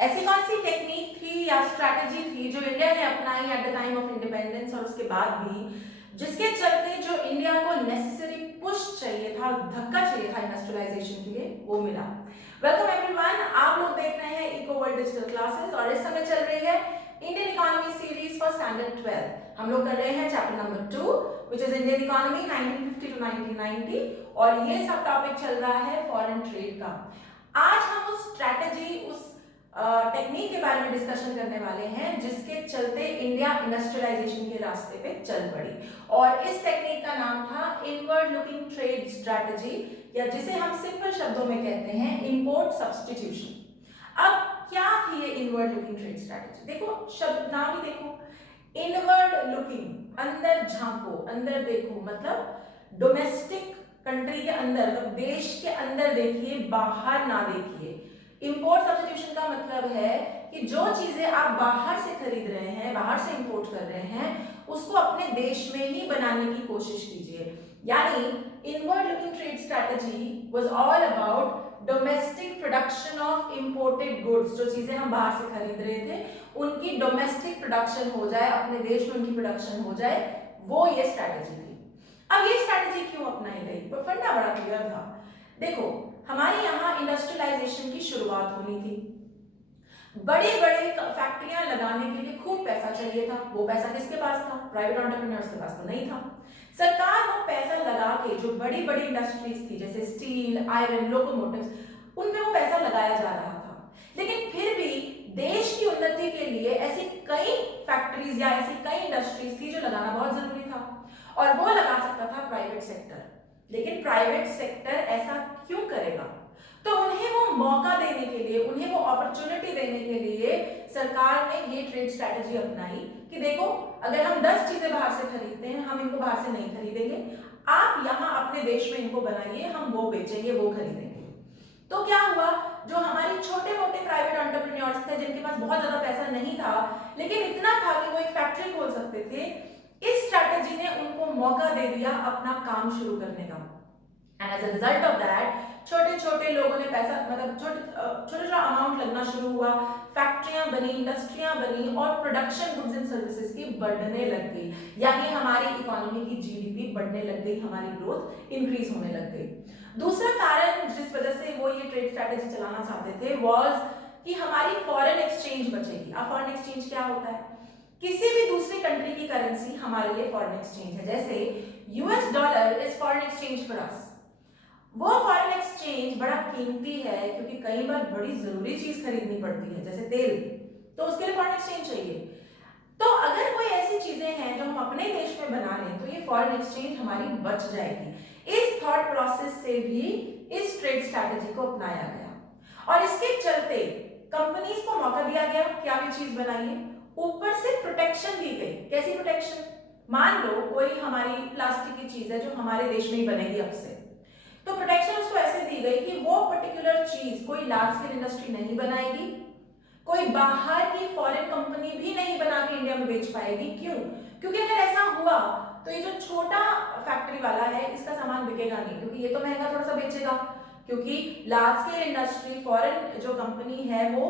ऐसी कौन सी टेक्निक थी या स्ट्रैटेजी थी जो इंडिया ने अपनाई at the time of independence और उसके बाद भी, जिसके चलते जो इंडिया को नेसेसरी पुश चाहिए था, धक्का चाहिए था इंडस्ट्रियलाइजेशन के लिए, वो मिला। वेलकम एवरीवन, आप लोग देख रहे हैं इको वर्ल्ड डिजिटल क्लासेस और इस समय चल रही है Indian economy series for standard 12। हम लोग कर रहे हैं chapter number 2 which is Indian economy 1950 to 1990 और ये सब टॉपिक चल रहा है फॉरेन ट्रेड का। आज हम उस स्ट्रैटेजी, उस टेक्निक के बारे में डिस्कशन करने वाले हैं जिसके चलते इंडिया इंडस्ट्रियलाइजेशन के रास्ते पे चल पड़ी और इस टेक्निक का नाम था इनवर्ड लुकिंग ट्रेड स्ट्रैटेजी, या जिसे हम सिंपल शब्दों में कहते हैं इंपोर्ट सब्स्टिट्यूशन। अब क्या थी ये इनवर्ड लुकिंग ट्रेड स्ट्रैटेजी? देखो, शब्द नाम ही देखो, इनवर्ड लुकिंग, अंदर झांको, अंदर देखो, मतलब डोमेस्टिक कंट्री के अंदर, मतलब देश के अंदर देखिए, बाहर ना देखिए। इंपोर्ट सब्स्टिट्यूशन का मतलब है कि जो चीजें आप बाहर से खरीद रहे हैं, बाहर से इंपोर्ट कर रहे हैं, उसको अपने देश में ही बनाने की कोशिश कीजिए। यानी inward looking trade strategy was all about domestic production of imported goods. जो चीजें हम बाहर से खरीद रहे थे उनकी डोमेस्टिक प्रोडक्शन हो जाए, अपने देश में उनकी प्रोडक्शन हो जाए, वो ये स्ट्रैटेजी थी। अब ये स्ट्रैटेजी क्यों अपनाई गई? फंडा बड़ा क्लियर था। देखो, हमारे यहाँ इंडस्ट्रियलाइजेशन की शुरुआत होनी थी, बड़े बड़े फैक्ट्रियां लगाने के लिए खूब पैसा चाहिए था। वो पैसा किसके पास था? प्राइवेट एंटरप्रेन्योर्स के पास तो नहीं था। सरकार वो पैसा लगा के जो बड़ी बड़ी इंडस्ट्रीज थी जैसे स्टील, आयरन, लोकोमोटिव्स, उनपे वो पैसा लगाया जा रहा था। लेकिन फिर भी देश की उन्नति के लिए ऐसी कई फैक्ट्रीज या ऐसी कई इंडस्ट्रीज थी जो लगाना बहुत जरूरी था और वो लगा सकता था प्राइवेट सेक्टर। लेकिन प्राइवेट सेक्टर ऐसा क्यों करेगा? तो उन्हें वो मौका देने के लिए, उन्हें वो अपॉर्चुनिटी देने के लिए सरकार ने ये ट्रेड स्ट्रैटेजी अपनाई कि देखो, अगर हम 10 चीजें बाहर से खरीदते हैं, हम इनको बाहर से नहीं खरीदेंगे, आप यहाँ अपने देश में इनको बनाइए, हम वो बेचेंगे, वो खरीदेंगे। तो क्या हुआ, जो हमारी छोटे मोटे प्राइवेट एंटरप्रेन्योर्स थे जिनके पास बहुत ज्यादा पैसा नहीं था लेकिन इतना था कि वो एक फैक्ट्री खोल सकते थे, इस स्ट्रैटेजी ने उनको मौका दे दिया अपना काम शुरू करने का। And as a result of that छोटे छोटे लोगों ने पैसा, मतलब छोटा अमाउंट लगना शुरू हुआ, फैक्ट्रियां बनी, इंडस्ट्रियां बनी और प्रोडक्शन गुड्स एंड सर्विसेज की बढ़ने लग गई। यानी हमारी इकोनॉमी की जीडीपी बढ़ने लग गई, हमारी ग्रोथ इंक्रीज होने लग गई। दूसरा कारण जिस वजह से वो ये ट्रेड स्ट्रैटेजी चलाना चाहते थे वाज कि हमारी फॉरेन एक्सचेंज बचेगी। अब फॉरेन एक्सचेंज क्या होता है? किसी भी दूसरी कंट्री की करेंसी हमारे लिए फॉरेन एक्सचेंज है। जैसे US dollar is foreign exchange for us. वो फॉरेन एक्सचेंज बड़ा कीमती है क्योंकि कई बार बड़ी जरूरी चीज खरीदनी पड़ती है जैसे तेल, तो उसके लिए फॉरेन एक्सचेंज चाहिए। तो अगर कोई ऐसी चीजें हैं जो हम अपने देश में बना लें तो ये फॉरेन एक्सचेंज हमारी बच जाएगी। इस थॉट प्रोसेस से भी इस ट्रेड स्ट्रैटेजी को अपनाया गया और इसके चलते कंपनीज को मौका दिया गया कि आप ये चीज बनाइए, ऊपर से प्रोटेक्शन दी गई। कैसी प्रोटेक्शन? मान लो कोई हमारी प्लास्टिक की चीज है जो हमारे देश में ही बनेगी अब से, तो प्रोटेक्शन उसको ऐसे दी गई कि वो पर्टिकुलर चीज कोई लार्ज स्केल इंडस्ट्री नहीं बनाएगी, कोई बाहर की फॉरेन कंपनी भी नहीं बना के इंडिया में बेच पाएगी। क्यों? क्योंकि अगर ऐसा हुआ तो ये जो छोटा फैक्ट्री वाला है इसका सामान बिकेगा नहीं, क्योंकि ये तो महंगा थोड़ा सा बेचेगा, क्योंकि लार्ज स्केल इंडस्ट्री, फॉरेन जो कंपनी है वो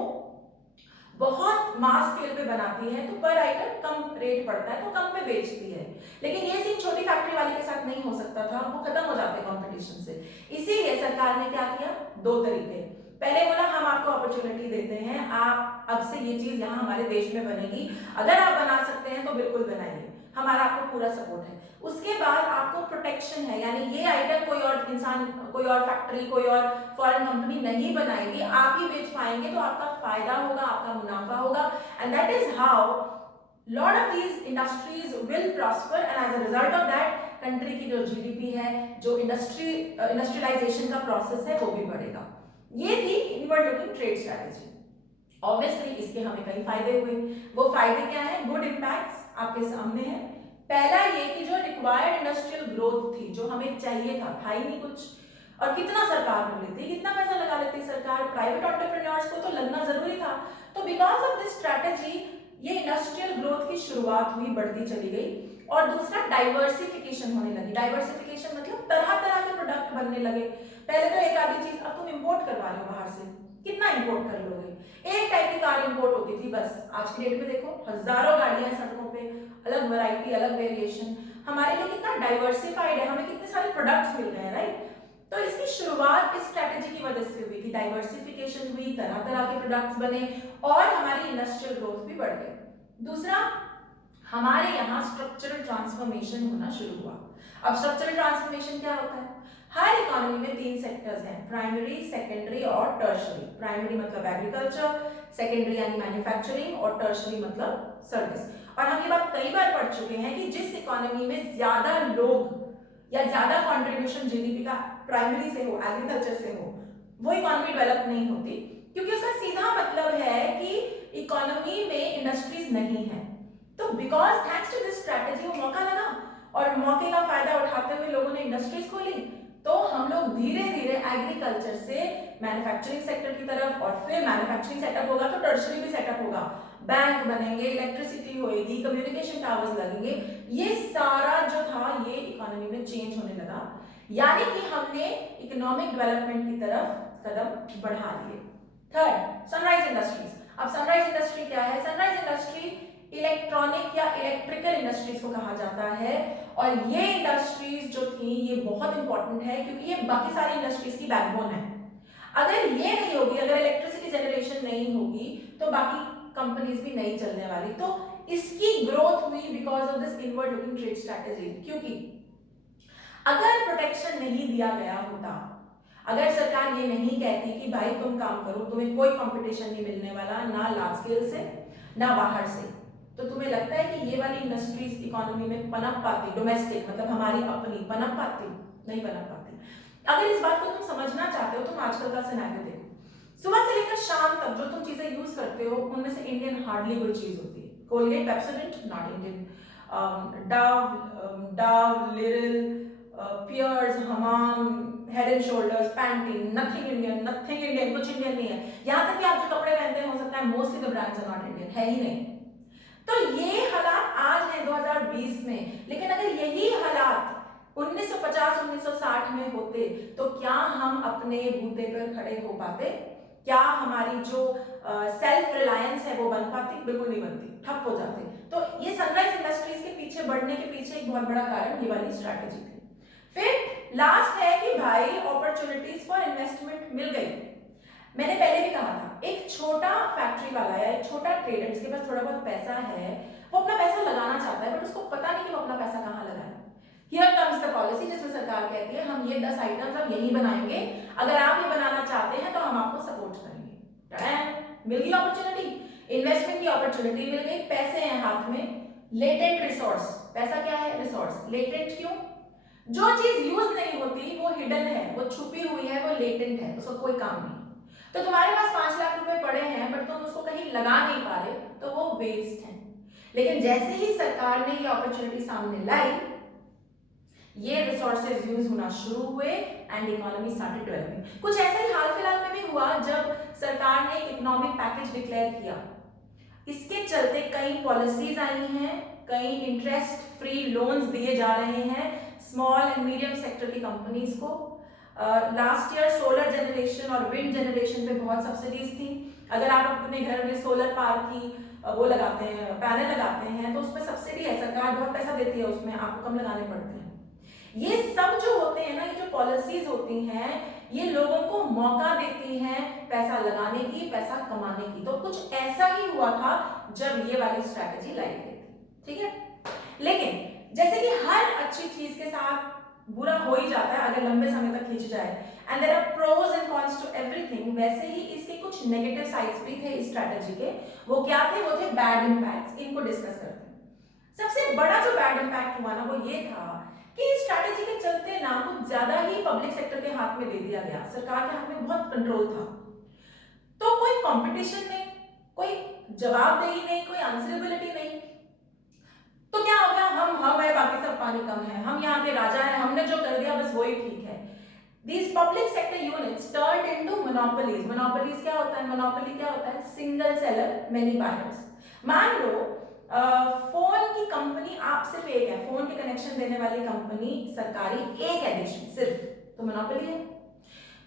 बहुत मास स्केल पे बनाती है तो पर आइटम कम रेट पड़ता है तो कम पे बेचती है। लेकिन ये सीन छोटी फैक्ट्री वाले के साथ नहीं हो सकता था, वो खत्म हो जाते कंपटीशन से। इसीलिए सरकार ने क्या किया? 2 तरीके। पहले बोला हम आपको अपॉर्चुनिटी देते हैं, आप अब से ये चीज यहाँ हमारे देश में बनेगी, अगर आप बना सकते हैं तो बिल्कुल बनाइए, हमारा आपको पूरा सपोर्ट है। उसके बाद आपको प्रोटेक्शन है, यानी ये आइटम कोई और इंसान, कोई और फैक्ट्री, कोई और फॉरेन कंपनी नहीं बनाएगी, आप ही बेच पाएंगे, तो आपका फायदा होगा, आपका मुनाफा होगा। And that is how lot of these industries will prosper and as a result of that country की जो जीडीपी है, जो इंडस्ट्रियलाइजेशन का प्रोसेस है, वो भी बढ़ेगा। ये थी inward looking trade strategy. Obviously इसके हमें कई फायदे हुए। वो फायदे क्या है? गुड इंपैक्ट्स आपके सामने है। पहला ये कि जो रिक्वायर्ड इंडस्ट्रियल ग्रोथ थी, जो हमें चाहिए था ही नहीं कुछ, और कितना सरकार कर लेती, कितना पैसा लगा लेती सरकार, प्राइवेट एंटरप्रेन्योर्स को तो लगना जरूरी था। तो बिकॉज ऑफ दिस स्ट्रैटेजी ये इंडस्ट्रियल ग्रोथ की शुरुआत हुई, बढ़ती चली गई। और दूसरा डाइवर्सिफिकेशन होने लगी। डाइवर्सिफिकेशन मतलब तरह तरह के प्रोडक्ट बनने लगे। पहले तो एक आधी चीज, अब तुम इंपोर्ट करवा रहे हो बाहर से, कितना इंपोर्ट कर लोगे? एक टाइप की इंपोर्ट होती थी बस। आज की डेट में देखो हजारों गाड़ियां सड़कों पे, अलग वैरायटी, अलग वेरिएशन, हमारे लिए कितना डाइवर्सिफाइड है, हमें कितने सारे प्रोडक्ट्स मिल रहे हैं, राइट। तो इसकी शुरुआत इस स्ट्रैटेजी की वजह से हुई थी, डाइवर्सिफिकेशन हुई, तरह तरह के प्रोडक्ट्स बने और हमारी इंडस्ट्रियल ग्रोथ भी बढ़ गई। दूसरा, हमारे यहाँ स्ट्रक्चरल ट्रांसफॉर्मेशन होना शुरू हुआ। अब स्ट्रक्चरल ट्रांसफॉर्मेशन क्या होता है? हर इकोनॉमी में 3 सेक्टर्स हैं, प्राइमरी, सेकेंडरी और टर्शरी। प्राइमरी मतलब एग्रीकल्चर, सेकेंडरी यानी मैन्युफैक्चरिंग और टर्शरी मतलब सर्विस। और हम ये बात कई बार पढ़ चुके हैं कि जिस इकोनॉमी में ज्यादा लोग या ज्यादा कंट्रीब्यूशन जीडीपी का प्राइमरी से हो, एग्रीकल्चर से हो, वो इकोनॉमी डेवलप नहीं होती, क्योंकि उसका सीधा मतलब है कि इकोनॉमी में इंडस्ट्रीज नहीं है। तो because thanks to this strategy वो मौका लगा और मौके का फायदा उठाते हुए लोगों ने इंडस्ट्रीज खोली। तो हम लोग धीरे धीरे एग्रीकल्चर से मैन्युफैक्चरिंग सेक्टर की तरफ, और फिर मैन्युफैक्चरिंग सेटअप होगा तो टर्शरी भी सेटअप होगा, बैंक बनेंगे, इलेक्ट्रिसिटी होएगी, कम्युनिकेशन टावर्स लगेंगे, ये सारा जो था ये इकोनॉमी में चेंज होने लगा। यानी कि हमने इकोनॉमिक डेवलपमेंट की तरफ कदम बढ़ा लिए। Third, sunrise industries. अब सनराइज इंडस्ट्री क्या है? सनराइज इंडस्ट्री इलेक्ट्रॉनिक या इलेक्ट्रिकल इंडस्ट्रीज को कहा जाता है, और ये इंडस्ट्रीज जो थी ये बहुत इंपॉर्टेंट है क्योंकि ये बाकी सारी इंडस्ट्रीज की बैकबोन है। अगर ये नहीं होगी, अगर इलेक्ट्रिसिटी जनरेशन नहीं होगी तो बाकी कंपनीज भी नहीं चलने वाली। तो इसकी ग्रोथ हुई because of this inward looking trade strategy. क्योंकि अगर प्रोटेक्शन नहीं दिया गया होता, अगर सरकार ये नहीं कहती कि भाई तुम काम करो, तुम्हें कोई कंपटीशन नहीं मिलने वाला, ना लार्ज स्केल से ना बाहर से, तो तुम्हें लगता है कि ये वाली इंडस्ट्रीज इकोनॉमी में पनप पाती, डोमेस्टिक मतलब हमारी अपनी, पनप पाती? नहीं पनप पाती। अगर इस बात को तुम समझना चाहते हो, तुम आजकल का सिनेरियो देखो, सुबह से लेकर शाम तक जो तुम चीजें यूज करते हो उनमें से इंडियन हार्डली कोई चीज होती है। Colgate, Pepsodent not Indian, Dove, Liril, Pears, Hamam, Head and Shoulders, Pantene, nothing Indian, nothing Indian, कुछ इंडियन नहीं है। यहां तक कि आप जो कपड़े पहनते हैं हो सकता है mostly the brands are not Indian, है ही नहीं। तो ये हालात आज हैं 2020 में, लेकिन अगर यही हालात 1950-1960 में होते तो क्या हम अपने बूते पर खड़े हो पाते? क्या हमारी जो सेल्फ रिलायंस है वो बन पाती? बिल्कुल नहीं बनती, ठप हो जाते। तो ये सनराइज इंडस्ट्रीज के पीछे बढ़ने के पीछे एक बहुत बड़ा कारण ये वाली स्ट्रैटेजी थी। फिर लास्ट है कि भाई अपॉर्चुनिटीज फॉर इन्वेस्टमेंट मिल गई। मैंने पहले भी कहा था, एक छोटा फैक्ट्री वाला या एक छोटा ट्रेडर जिसके पास थोड़ा बहुत पैसा है, वो अपना पैसा लगाना चाहता है, बट उसको पता नहीं कि वो अपना पैसा कहाँ लगाए। हियर कम्स द पॉलिसी, जिसमें सरकार कहती है हम ये 10 आइटम्स अब यहीं बनाएंगे, अगर आप ये बनाना चाहते हैं तो हम आपको सपोर्ट करेंगे। मिल गई अपॉर्चुनिटी, इन्वेस्टमेंट की अपॉर्चुनिटी मिल गई, पैसे हैं हाथ में। लेटेंट रिसोर्स, पैसा क्या है? रिसोर्स। लेटेंट क्यों? जो चीज यूज नहीं होती वो हिडन है, वो छुपी हुई है, वो लेटेंट है, उसका कोई काम नहीं। तो तुम्हारे पास 5 लाख रुपए पड़े हैं बट तुम उसको कहीं लगा नहीं पा रहे, तो वो वेस्ट है। लेकिन जैसे ही सरकार ने ये अपॉर्चुनिटी सामने लाई, ये रिसोर्सेज यूज होना शुरू हुए एंड इकोनॉमी स्टार्टेड डेवलपिंग। कुछ ऐसा ही हाल फिलहाल में भी हुआ जब सरकार ने एक इकोनॉमिक पैकेज डिक्लेयर किया। इसके चलते कई पॉलिसीज आई हैं, कई इंटरेस्ट फ्री लोन्स दिए जा रहे हैं स्मॉल एंड मीडियम सेक्टर की कंपनीज को। लास्ट ईयर सोलर जनरेशन और विंड जनरेशन पे बहुत सब्सिडीज थी। अगर आप अपने घर में सोलर पावर की वो लगाते हैं, पैनल लगाते हैं, तो उसमें सब्सिडी है, सरकार बहुत पैसा देती है, उसमें आपको कम लगाने पड़ते हैं। ये सब जो होते हैं ना, ये जो पॉलिसीज होती हैं, ये लोगों को मौका देती हैं पैसा लगाने की, पैसा कमाने की। तो कुछ ऐसा ही हुआ था जब ये वाली स्ट्रैटेजी लाई गई थी, ठीक है। लेकिन जैसे कि हर अच्छी चीज के साथ बुरा हो ही जाता है अगर लंबे समय तक खींच जाए, and there are pros and cons to everything, वैसे ही इसके कुछ नेगेटिव साइड्स भी थे इस स्ट्रैटेजी के। वो क्या थे? वो थे बैड इंपैक्ट्स। इनको डिस्कस करते हैं। सबसे बड़ा जो बैड इंपैक्ट हुआ ना, वो ये था कि इस स्ट्रैटेजी के चलते ना कुछ ज्यादा ही पब्लिक सेक्टर के हाथ में दे दिया गया, सरकार के हाथ में बहुत कंट्रोल था। तो कोई कंपटीशन नहीं, कोई जवाबदेही नहीं, कोई आंसरेबिलिटी नहीं। तो क्या हो गया? हम है, बाकी सब पानी कम है, हम यहाँ के राजा हैं, हमने जो कर दिया बस वही ठीक है। These public sector units turned into monopolies. Monopolies क्या होता है? Monopoly क्या होता है? Single seller, many buyers. मान लो फोन की कंपनी आप सिर्फ एक है, फोन के कनेक्शन देने वाली कंपनी सरकारी एक है देश में सिर्फ, तो मोनोपोली है।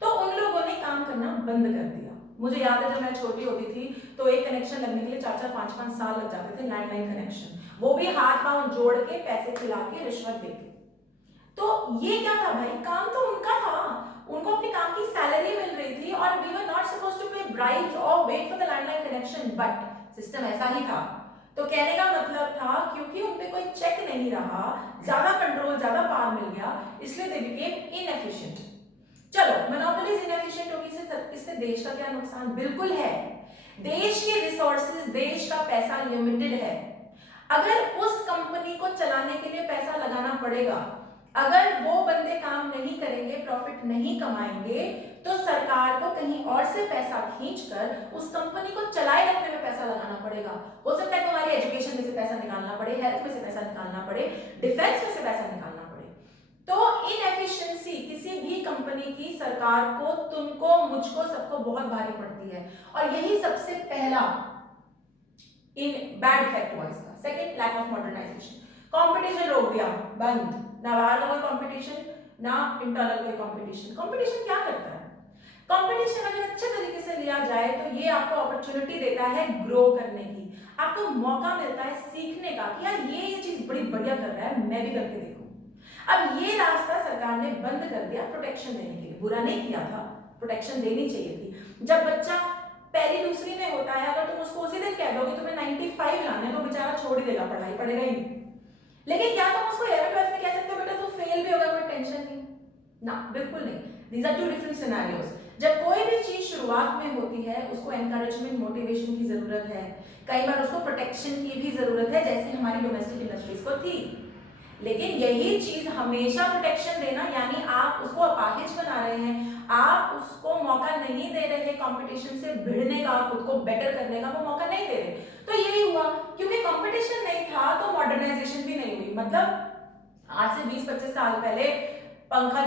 तो उन लोगों ने काम करना बंद कर दिया। मुझे याद है जब मैं छोटी होती थी तो एक कनेक्शन लगने के लिए 4-4 5-5 साल लग जाते थे, लैंडलाइन कनेक्शन, वो भी हाथ पांव जोड़ के पैसे खिला के रिश्वत देके। तो ये क्या था भाई, काम तो उनका था, उनको अपने काम की सैलरी मिल रही थी और we were not supposed to pay bribes और wait for the landline connection, but system ऐसा ही था। तो कहने का मतलब था क्योंकि उन पे कोई चेक नहीं रहा, ज्यादा कंट्रोल, ज्यादा पावर मिल गया, इसलिए दे बिकेम इनएफिशिएंट। चलो मोनोपोलीज इनएफिशिएंट होगी, इससे देश का क्या नुकसान? बिल्कुल है, देश के रिसोर्सेज, देश का पैसा लिमिटेड है। अगर उस कंपनी को चलाने के लिए पैसा लगाना पड़ेगा, अगर वो बंदे काम नहीं करेंगे, प्रॉफिट नहीं कमाएंगे, तो सरकार को कहीं और से पैसा खींचकर उस कंपनी को चलाए रखने में पैसा लगाना पड़ेगा। हो सकता है तुम्हारी एजुकेशन में से पैसा निकालना पड़े, हेल्थ में से पैसा निकालना पड़े, डिफेंस में से पैसा निकालना पड़े। तो इनएफिशिएंसी किसी भी कंपनी की सरकार को, तुमको, मुझको, सबको बहुत भारी पड़ती है, और यही सबसे पहला इन बैड इफेक्ट हुआ इसका। Second, lack of modernisation, competition रोक दिया, बंद, ना बाहर का कोई कंपटीशन, ना इंटरनल कोई कंपटीशन। कंपटीशन क्या करता है? कंपटीशन अगर अच्छे तरीके से लिया जाए तो ये आपको अपॉर्चुनिटी देता है ग्रो करने की, आपको मौका मिलता है सीखने का कि यार ये चीज बड़ी बढ़िया कर रहा है, मैं भी करके देखूं। अब ये रास्ता सरकार ने बंद कर दिया प्रोटेक्शन देने के लिए, बुरा नहीं किया था, प्रोटेक्शन देनी चाहिए थी। जब बच्चा पहली दूसरी में होता है, अगर तुम उसको उसी दिन कह दोगे तुम्हें 95 लाने, तो बेचारा छोड़ ही देगा, पढ़ाई पढ़ेगा ही नहीं। लेकिन क्या तुम उसको 11th-12th में कह सकते हो बेटा तू फेल भी होगा, कोई टेंशन नहीं? ना, बिल्कुल नहीं। These are two different scenarios. जब कोई भी चीज शुरुआत में होती है उसको एनकरेजमेंट, मोटिवेशन की जरूरत है, कई बार उसको प्रोटेक्शन की भी जरूरत है, जैसे हमारी डोमेस्टिक इंडस्ट्रीज को थी। लेकिन यही चीज हमेशा प्रोटेक्शन देना, यानी आप उसको अपाहिज बना रहे हैं, आप उसको मौका नहीं दे रहे कंपटीशन से भिड़ने का, खुद को बेटर करने का वो मौका नहीं दे रहे। तो यही हुआ, क्योंकि कंपटीशन नहीं था तो मॉडर्नाइजेशन भी नहीं हुई। मतलब आज से 20-25 साल पहले पंखा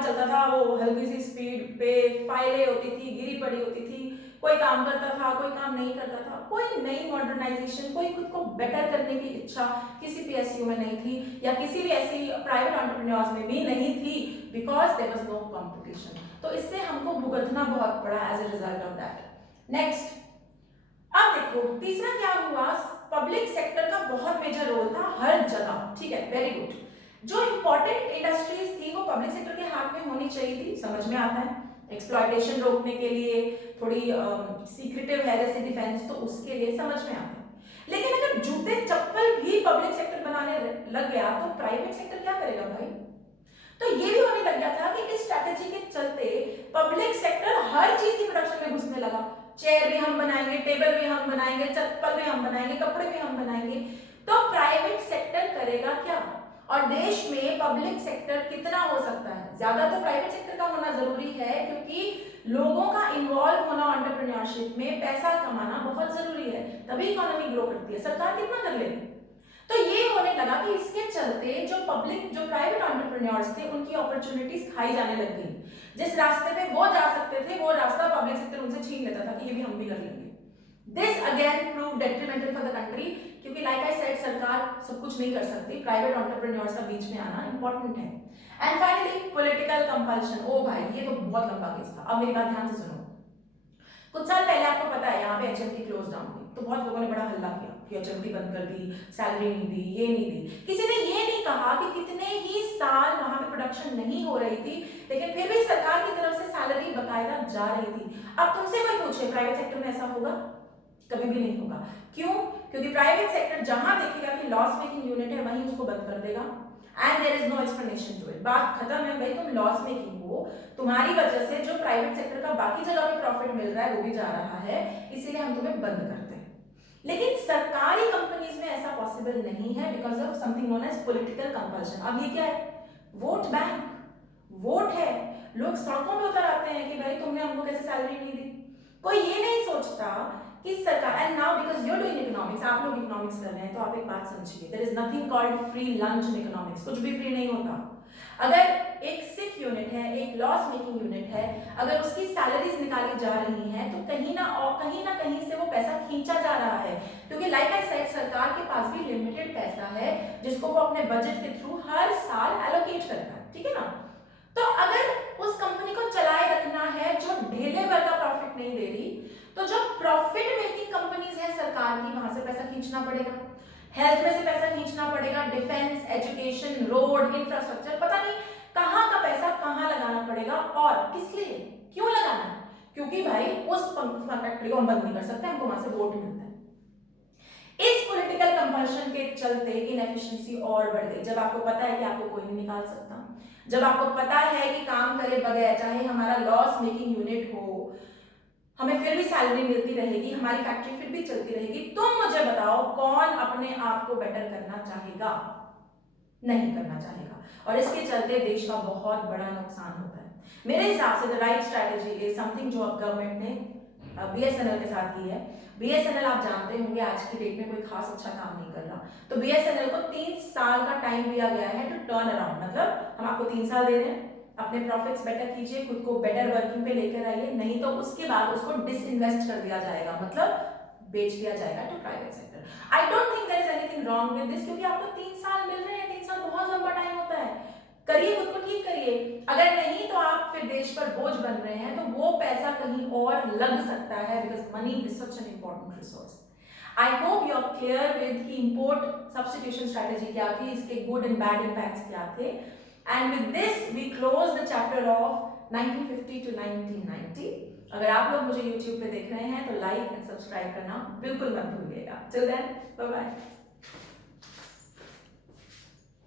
चलता था, वो हल्की सी स्पीड पे, फाइलें होती थी, गिरी पड़ी होती थी, कोई काम करता था, कोई काम नहीं करता था, कोई नई मॉडर्नाइजेशन, कोई खुद को बेटर करने की इच्छा किसी पीएसयू में नहीं थी, या किसी भी ऐसी प्राइवेट एंटरप्रेन्योर्स में भी नहीं थी, because there was no competition. तो इससे हमको भुगतना बहुत पड़ा as a result of that. Next, अब देखो तीसरा क्या हुआ, पब्लिक सेक्टर का बहुत मेजर रोल था हर जगह, ठीक है, वेरी गुड। जो इंपॉर्टेंट इंडस्ट्रीज थी वो पब्लिक सेक्टर के हाथ में होनी चाहिए थी, समझ में आता है। एक्सप्लॉयटेशन रोकने के लिए, थोड़ी सीक्रेटिव है जैसे डिफेंस, तो उसके लिए समझ में आता है। लेकिन अगर जूते चप्पल भी पब्लिक सेक्टर बनाने लग गया तो प्राइवेट सेक्टर क्या करेगा भाई? तो ये भी होने लग गया था कि इस स्ट्रैटेजी के चलते पब्लिक सेक्टर हर चीज की प्रोडक्शन में घुसने लगा। चेयर भी हम बनाएंगे, टेबल भी हम बनाएंगे, चप्पल भी हम बनाएंगे, कपड़े भी हम बनाएंगे। तो प्राइवेट सेक्टर करेगा क्या? और देश में पब्लिक सेक्टर कितना हो सकता है? ज्यादा तो प्राइवेट सेक्टर का होना जरूरी है, क्योंकि लोगों का इन्वॉल्व होना एंटरप्रेन्योरशिप में, पैसा कमाना बहुत जरूरी है, तभी इकोनॉमी ग्रो करती है। सरकार कितना कर लेगी? तो ये होने लगा कि इसके चलते जो प्राइवेट एंटरप्रेन्योर्स थे उनकी अपॉर्चुनिटीज खाई जाने लग गई। जिस रास्ते पे वो जा सकते थे वो रास्ता पब्लिक सेक्टर उनसे छीन लेता था कि ये भी हम भी कर लेंगे। This again prove detrimental for the country, क्योंकि लाइक आई सेड सरकार सब कुछ नहीं कर सकती, प्राइवेट एंटरप्रेन्योर्स का बीच में आना इंपॉर्टेंट है। And finally political compulsion. ओ भाई ये तो बहुत लंबा केस था, अब मेरी बात ध्यान से सुनो। कुछ साल पहले आपको पता है यहाँ पे एचएमटी क्लोज डाउन हुई, तो बहुत लोगों ने बड़ा हल्ला किया कि एचएमटी बंद कर दी, सैलरी नहीं दी, ये नहीं दी। किसी ने ये नहीं कहा कि कितने ही साल वहां पे प्रोडक्शन नहीं हो रही थी, लेकिन फिर भी सरकार की तरफ से सैलरी बकायदा जा रही थी। अब तुमसे कोई पूछे प्राइवेट सेक्टर में ऐसा होगा? कभी भी नहीं होगा। क्यों? क्योंकि प्राइवेट सेक्टर जहां देखेगा कि लॉस मेकिंग यूनिट है वहीं उसको बंद कर देगा, and there is no explanation to it. बात खत्म है भाई, तुम लॉस मेकिंग हो, तुम्हारी वजह से जो प्राइवेट सेक्टर का बाकी जगह पे प्रॉफिट मिल रहा है वो भी जा रहा है, इसीलिए हम तुम्हें बंद करते हैं। लेकिन सरकारी कंपनीज में ऐसा पॉसिबल नहीं है because of something known as political compulsion. अब ये क्या है? वोट बैंक, वोट है, लोग सड़कों पे उतर आते हैं कि भाई तुमने हमको कैसे सैलरी नहीं दी। कोई ये नहीं सोचता कि सरकार, and now because you are doing economics, आप लोग इकोनॉमिक्स कर रहे हैं, तो आप एक बात समझिए, there is nothing called free lunch in economics, कुछ भी फ्री नहीं होता। अगर एक सिक यूनिट है, एक लॉस मेकिंग यूनिट है, अगर उसकी सैलरीज निकाली जा रही हैं तो कहीं ना कहीं से वो पैसा खींचा जा रहा है, क्योंकि लाइक आई सेड सरकार के पास भी लिमिटेड पैसा है जिसको वो अपने बजट के थ्रू हर साल एलोकेट करता है, ठीक है ना। तो अगर उस कंपनी को चलाए रखना है जो ढेले भर का प्रॉफिट नहीं दे रही, तो जो प्रॉफिट मेकिंग कंपनीज है सरकार की, वहां से पैसा खींचना पड़ेगा, हेल्थ में से पैसा खींचना पड़ेगा, डिफेंस, एजुकेशन, रोड, इंफ्रास्ट्रक्चर, पता नहीं कहां का पैसा कहां लगाना पड़ेगा और किस लिए, क्यों लगाना है? क्योंकि भाई उस फैक्ट्री को हम बंद नहीं कर सकते, हमको वहां से वोट मिलता है। इस पॉलिटिकल कंपल्शन के चलते इनएफिशिएंसी और बढ़ गई। जब आपको पता है कि आपको कोई नहीं निकाल सकता, जब आपको पता है कि काम करे बगैर, चाहे हमारा लॉस मेकिंग यूनिट हो, हमें फिर भी सैलरी मिलती रहेगी, हमारी फैक्ट्री फिर भी चलती रहेगी, तुम मुझे बताओ कौन अपने आप को बेटर करना चाहेगा? नहीं करना चाहेगा। और इसके चलते देश का बहुत बड़ा नुकसान होता है। मेरे हिसाब से the right strategy is something जो अब गवर्नमेंट ने बीएसएनएल के साथ की है। बीएसएनएल आप जानते होंगे आज की डेट में कोई खास अच्छा काम नहीं कर रहा, तो बीएसएनएल को 3 साल का टाइम दिया गया है टू टर्न अराउंड। मतलब हम आपको 3 साल दे रहे हैं, अपने प्रॉफिट्स बेटर कीजिए, खुद को बेटर वर्किंग पे लेकर आइए, नहीं तो उसके बाद उसको डिसइन्वेस्ट कर दिया जाएगा, मतलब बेच दिया जाएगा to private sector. I don't think there is anything wrong with this, क्योंकि आपको 3 साल मिल रहे हैं, 3 साल बहुत लंबा टाइम होता है। करिए, खुद को ठीक करिए। अगर नहीं तो आप फिर देश पर बोझ बन रहे हैं, तो वो पैसा कहीं और लग सकता है, because money is such an important resource. I hope you are clear with कि इंपोर्ट सब्स्टिट्यूशन स्ट्रेटेजी क्या थी, इसके गुड एंड बैड इंपैक्ट्स क्या थे। And with this we close the chapter of 1950 to 1990। अगर आप लोग मुझे YouTube पे देख रहे हैं तो लाइक एंड सब्सक्राइब करना बिल्कुल मत भूलिएगा। Till then, bye bye.